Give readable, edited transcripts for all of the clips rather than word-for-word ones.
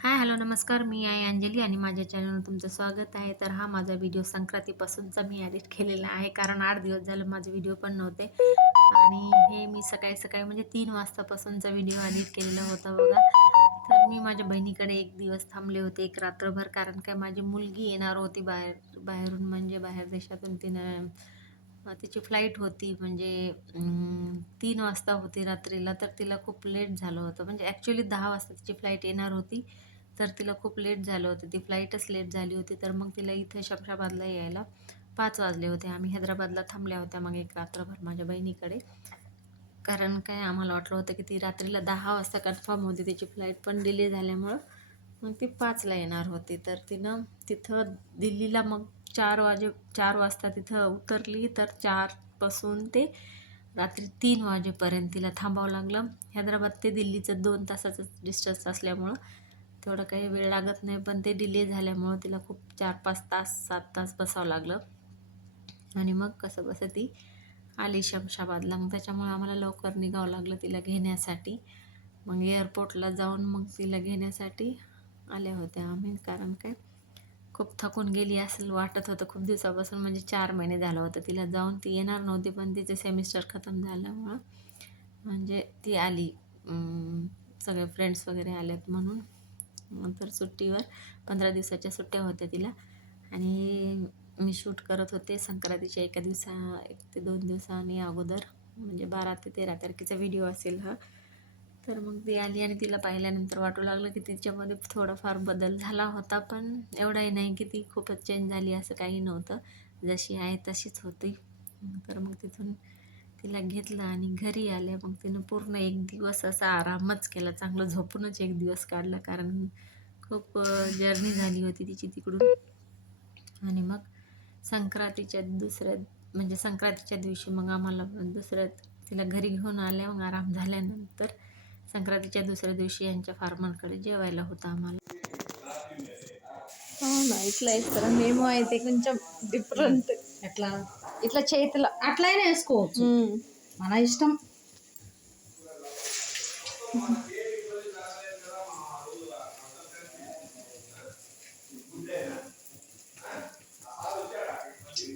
हाय, hello, नमस्कार. मी आहे अंजली आणि माझ्या चॅनलवर तुमचं स्वागत आहे. तर हा माझा व्हिडिओ संक्रांतीपासूनचा मी एडिट केलेला आहे, कारण 8 दिवस झालं माझे व्हिडिओ पण नव्हते. आणि हे मी सकाळी म्हणजे 3 वाजतापासूनचा व्हिडिओ एडिट केलेला होता बघा. तर मी माझ्या बहिणीकडे एक दिवस थांबले होते, एक रात्रभर, कारण काय माझी मुलगी येणार होती बाहेरून, म्हणजे बाहेर देशातून. तिनं तिची फ्लाईट होती, म्हणजे 3 वाजता होती रात्रीला. तर तिला खूप लेट झालं होतं, म्हणजे ॲक्च्युली 10 वाजता तिची फ्लाईट येणार होती. तर तिला खूप लेट झालं होतं, ती फ्लाईटच लेट झाली होती. तर मग तिला इथे शमशाबादला यायला 5 वाजले होते. आम्ही हैदराबादला थांबल्या होत्या मग एक रात्रभर माझ्या बहिणीकडे. कारण काय आम्हाला वाटलं होतं की ती रात्रीला 10 वाजता कन्फर्म होती तिची फ्लाईट, पण डिले झाल्यामुळं मग ती 5ला येणार होती. तर तिनं तिथं दिल्लीला मग 4 वाजता तिथं उतरली. तर 4 पासून ते रात्री 3 वाजेपर्यंत तिला थांबावं लागलं. हैदराबाद ते दिल्लीचं 2 तासाचं डिस्टन्स असल्यामुळं तेवढं काही वेळ लागत नाही, पण ते डिले झाल्यामुळं तिला खूप 4-5 तास 7 तास बसावं लागलं. आणि मग कसंबसं ती आली शमशाबादला. मग त्याच्यामुळे आम्हाला लवकर निघावं लागलं तिला घेण्यासाठी. मग एअरपोर्टला जाऊन मग तिला घेण्यासाठी आल्या होत्या आम्ही, कारण काय खूप थकून गेली असेल वाटत होतं खूप दिवसापासून, म्हणजे 4 महिने झालं होतं तिला जाऊन. ती येणार नव्हती, पण तिचे सेमिस्टर खतम झाल्यामुळं म्हणजे ती आली. सगळे फ्रेंड्स वगैरे आल्यात म्हणून. तर सुट्टीवर 15 दिवसाच्या सुट्ट्या होत्या तिला. आणि मी शूट करत होते संक्रांतीच्या 1 ते 2 दिवसांनी अगोदर, म्हणजे 12 ते 13 तारखेचा व्हिडिओ असेल हा. तर मग ती आली आणि तिला पाहिल्यानंतर वाटू लागलं की तिच्यामध्ये थोडाफार बदल झाला होता, पण एवढाही नाही की ती खूपच चेंज झाली, असं काही नव्हतं. जशी आहे तशीच होती. तर मग तिथून तिला घेतलं आणि घरी आले. मग तिनं पूर्ण एक दिवस असा आरामच केला, चांगलं झोपूनच एक दिवस काढला, कारण खूप जर्नी झाली होती तिची तिकडून. आणि मग संक्रांतीच्या दिवशी मग आम्हाला तिला घरी घेऊन आल्या. मग आराम झाल्यानंतर संक्रांतीच्या दुसऱ्या दिवशी यांच्या फार्मरकडे जेवायला होतं आम्हाला. అవునా ఇట్లా వేస్తారా? మేము అయితే కొంచెం డిఫరెంట్. ఎట్లా ఇట్లా చేతిలో. అట్లయినా వేసుకోవచ్చు, మన ఇష్టం.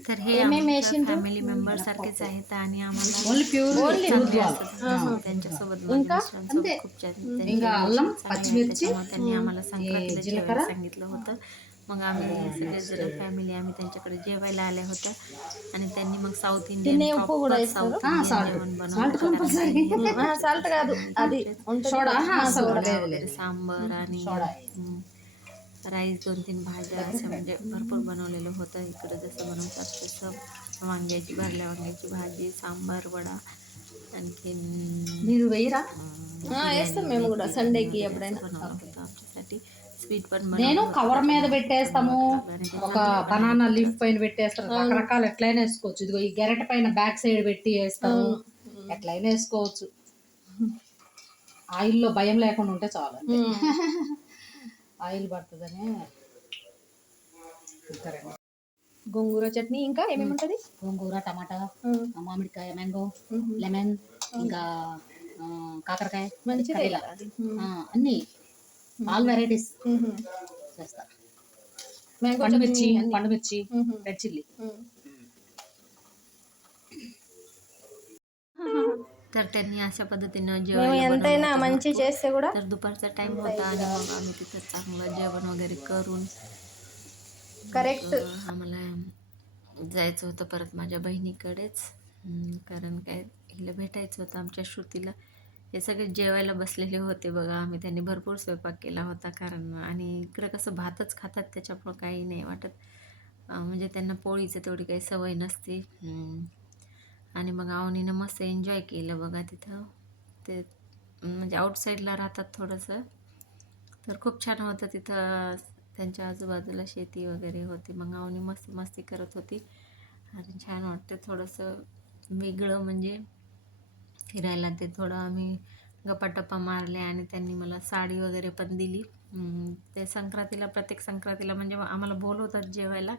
तर हे ఏమేమి आमच्या వేసిండ్రు? फॅमिली मेंबरसारखेच आहेत आणि आम्हाला ఓన్లీ ప్యూర్ ఓన్లీ चांगले ఊదువాలి. असतात. त्यांच्यासोबत माझ्या ఇంకా అంతే. मिस्टरांसोबत खूप त्यांचे ఇంకా అల్లం, रिलेशन चांगले आहेत, పచ్చిమిర్చి, त्याच्यामुळे त्यांनी आम्हाला ఈ संक्रांतीला జీలకర్ర, जेवायला सांगितलं होतं. मग आम्ही सगळेजण फॅमिली आम्ही त्यांच्याकडे जेवायला आल्या होत्या. आणि त्यांनी मग साऊथ इंडियन, తినే ఉప్పు కూడా प्रॉपर వేస్తారు. साऊथ इंडियन సాల్ట్ जेवण बनवलं సాల్ట్ होतं, कारण కంపల్సరీ. की సాల్ట్ కాదు, అది ఉంటుంది సోడా కదా. అసలు సోడా. లేదు वगैरे లేదు, सांबर आणि సోడా. राईस 2-3 भाज्या असं म्हणजे भरपूर बनवलेलं होतं. इकडं जसं बनवतात तसं भरल्या वांग्याची भाजी, सांबार, वडा, आणखीन మీరు వెయ్యరా? వేస్తాం बिर्याणी, మేము व्हेज కూడా बिर्याणी సండేకి वगैरे असं ఎప్పుడైనా. बनवलं होतं आमच्यासाठी. स्वीट पण నేను बनवलं होतं, కవర్ మీద त्याच्यामुळे खूप चांगलं పెట్టేస్తాము, वाटू लागलं. आणि ते ఒక चांगले पण आहेत బనానా లీఫ్ खरंच. పైన పెట్టేస్తారు, రకరకాలు ఎట్లయినా వేసుకోవచ్చు. ఇదిగో ఈ గెరట పైన బ్యాక్ సైడ్ పెట్టి వేస్తారు, ఎట్లయినా వేసుకోవచ్చు. ఆయిల్లో భయం లేకుండా ఉంటే చాలు అంతే. ఆయిల్ పడుతుందని ఇద్దరండి. గోంగూర చట్నీ ఇంకా ఏమేముంటుంది? గోంగూర, టమాటా, మామిడికాయ, మ్యాంగో, లెమన్, ఇంకా కాకరకాయ, మంచిదే కర్రీలా కదా అది. అన్నీ ఆల్ వెరైటీస్ చేస్తా. మ్యాంగో పండుమిర్చి, చట్నీ అన్ని. పండుమిర్చి, రెడ్ చిల్లీ. तर त्यांनी अशा पद्धतीनं మేము जेवायला बनवलं ఎంతైనా होतं మంచి भरपूर. చేస్తే కూడా तर दुपारचा टाईम అంత होता ఇది आणि రాదు. मग आम्ही तिथं चांगलं जेवण वगैरे करून मग కరెక్ట్. आम्हाला जायचं होतं परत माझ्या बहिणीकडेच. कारण काय हिला भेटायचं होतं आमच्या श्रुतीला. हे सगळे जेवायला बसलेले होते बघा. त्यांनी भरपूर स्वयंपाक केला होता, कारण आणि इकडं कसं भातच खातात, त्याच्यामुळं काही नाही वाटत. म्हणजे त्यांना पोळीचं तेवढी काही सवय नसते. आणि मग आवनीनं मस्त एन्जॉय केलं बघा तिथं. ते म्हणजे आउटसाईडला राहतात थोडंसं. तर खूप छान होतं तिथं. त्यांच्या आजूबाजूला शेती वगैरे होती. मग आवनी मस्त मस्ती करत होती आणि छान वाटतं थोडंसं वेगळं, म्हणजे फिरायला. ते थोडं आम्ही गप्पा मारल्या आणि त्यांनी मला साडी वगैरे पण दिली. ते प्रत्येक संक्रांतीला म्हणजे आम्हाला बोलवतात जेवायला.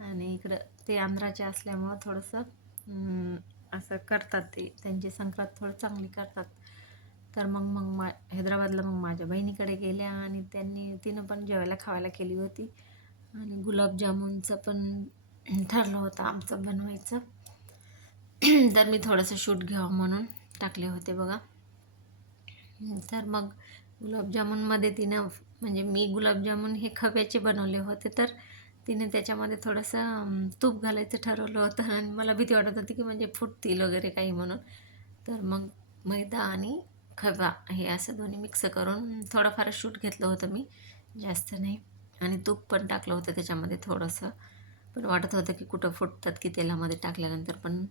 आणि इकडं ते आंध्राचे असल्यामुळं थोडंसं असं करतात, ते त्यांची संक्रांत थोडं चांगली करतात. तर मग हैदराबादला मग माझ्या बहिणीकडे गेल्या आणि तिनं पण जेवायला खावायला केली होती आणि गुलाबजामुनचं पण ठरलं होतं आमचं बनवायचं. तर मी थोडंसं शूट घ्यावं म्हणून टाकले होते बघा. तर मग गुलाबजामुनमध्ये तिनं म्हणजे मी गुलाबजामुन हे खव्याचे बनवले होते, तर तिने त्याच्यामध्ये थोडंसं तूप घालायचं ठरवलं होतं आणि मला भीती वाटत होती की म्हणजे फुटतील वगैरे काही म्हणून. तर मग मैदा आणि खवा हे असं दोन्ही मिक्स करून थोडंफार शूट घेतलं होतं मी, जास्त नाही. आणि तूप पण टाकलं होतं त्याच्यामध्ये थोडंसं, पण वाटत होतं की कुठं फुटतात की तेलामध्ये टाकल्यानंतर. पण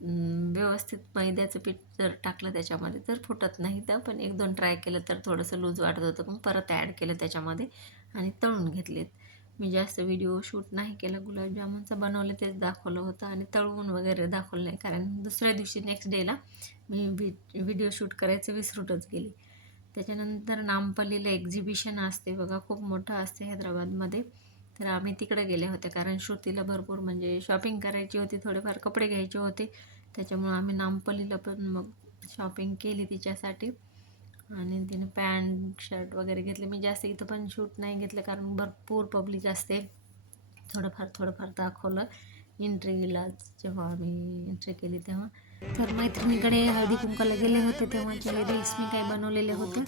व्यवस्थित मैद्याचं पीठ जर टाकलं त्याच्यामध्ये तर फुटत नाही. तर पण 1-2 ट्राय केलं तर थोडंसं लूज वाटत होतं, मग परत ॲड केलं त्याच्यामध्ये आणि तळून घेतलेत. मी जास्त व्हिडिओ शूट नाही केला. गुलाबजामुनचं बनवलं तेच दाखवलं होतं आणि तळवून वगैरे दाखवलं नाही, कारण दुसऱ्या दिवशी नेक्स्ट डेला मी व्हिडिओ शूट करायचं विसरूनच गेली. त्याच्यानंतर नामपल्लीला एक्झिबिशन असते बघा, खूप मोठं असते हैदराबादमध्ये. तर आम्ही तिकडे गेले होते कारण श्रुतीला भरपूर म्हणजे शॉपिंग करायची होती, थोडेफार कपडे घ्यायचे होते. त्याच्यामुळं आम्ही नामपल्लीला पण मग शॉपिंग केली तिच्यासाठी आणि तिने पॅन्ट शर्ट वगैरे घेतले. मी जास्त इथं पण शूट नाही घेतलं कारण भरपूर पब्लिक असते. थोडंफार दाखवलं एंट्रीला, जेव्हा आम्ही एंट्री केली तेव्हा. तर मैत्रिणीकडे हळदी कुंकाला गेले होते तेव्हाचे रील्स मी काही बनवलेले होते.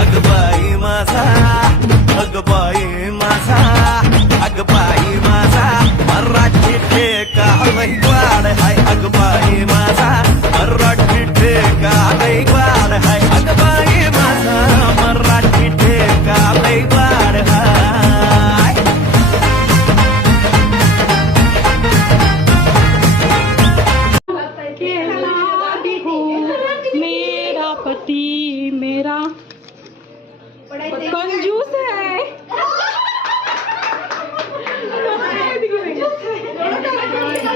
अगबाई माझा, अगबाई माझा, अगबाई माझा, मराठी ठेका लई वाढ हाय. अगबाई माझा, मराठी ठेका लई वाढ हाय. अगबाई माझा, मराठी ठेका लई वाढ हाय. मेरा पति मेरा कंजूस है.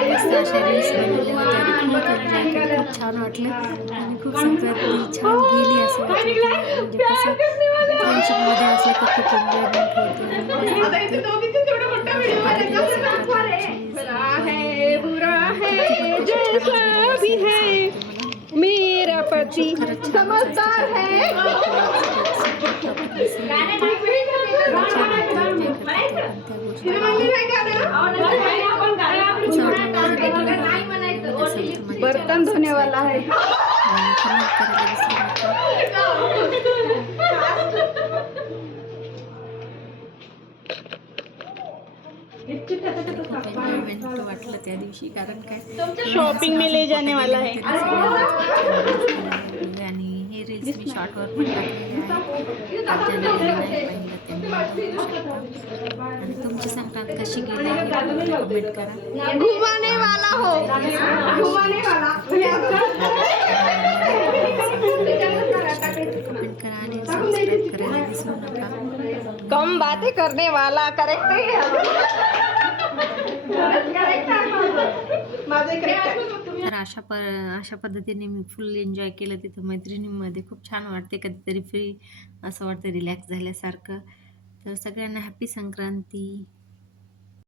मस्त अशा रील्स बनवल्या होत्या आणि खूप एन्जॉय केलं, खूप छान वाटलं आणि खूप संक्रांती छान गेली असं वाटलं. म्हणजे कसं फ्रेंडशिपमध्ये असलं तर खूप एन्जॉयमेंट होते आणि मस्त वाटते. मेरा पति समझदार है. बर्तन धोने वाला है. एन्जॉयमेंट वाटलं त्या दिवशी, कारण काय शॉपिंग में ले जाने वाला है. आणि हे रील्स मी शॉर्टवर पण टाकलेले आहे. आज ज्यांना नाही पाहिलं त्यांनी बघू शकता. आणि तुमची संक्रांत कशी गेली हे कमेंट करा. घुमाने वाला हो, घुमाने वाला. कमेंट करा आणि सबस्क्राईब करायला विसरू नका. कम बातें करने वाला. करेक्ट है. तर अशा पद्धतीने मी फुल एन्जॉय केलं तिथं मैत्रिणींमध्ये. खूप छान वाटते, कधीतरी फ्री असं वाटतं, रिलॅक्स झाल्यासारखं. तर सगळ्यांना हॅपी संक्रांती.